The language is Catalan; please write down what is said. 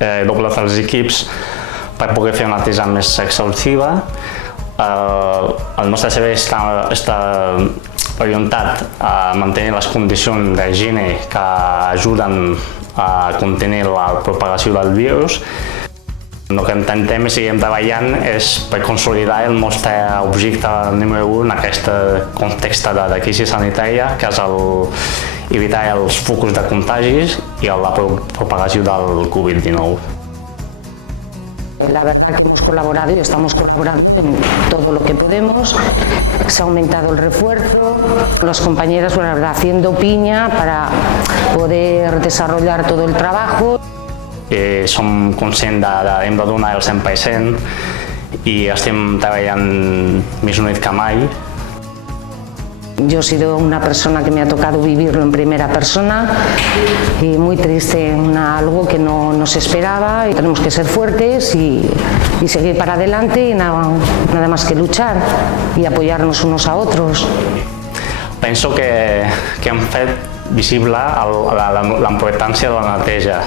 doblat els equips per poder fer una neteja més exhaustiva. El nostre servei està orientat a mantenir les condicions d'higiene que ajuden a contenir la propagació del virus. El que intentem i seguim treballant és per consolidar el nostre objecte número 1 en aquest context de crisi sanitària, que és evitar els focus de contagis i la propagació del Covid-19. La verdad que hemos colaborado y estamos colaborando en todo lo que podemos. Se ha aumentado el refuerzo, las compañeras, la verdad, haciendo piña para poder desarrollar todo el trabajo. Som conscients que hem de donar el 100% i estem treballant més units que mai. Yo he sido una persona que me ha tocado vivirlo en primera persona y muy triste, algo que no se esperaba, y tenemos que ser fuertes y seguir para adelante y nada más que luchar y apoyarnos unos a otros. Penso que hem fet visible la importància de la neteja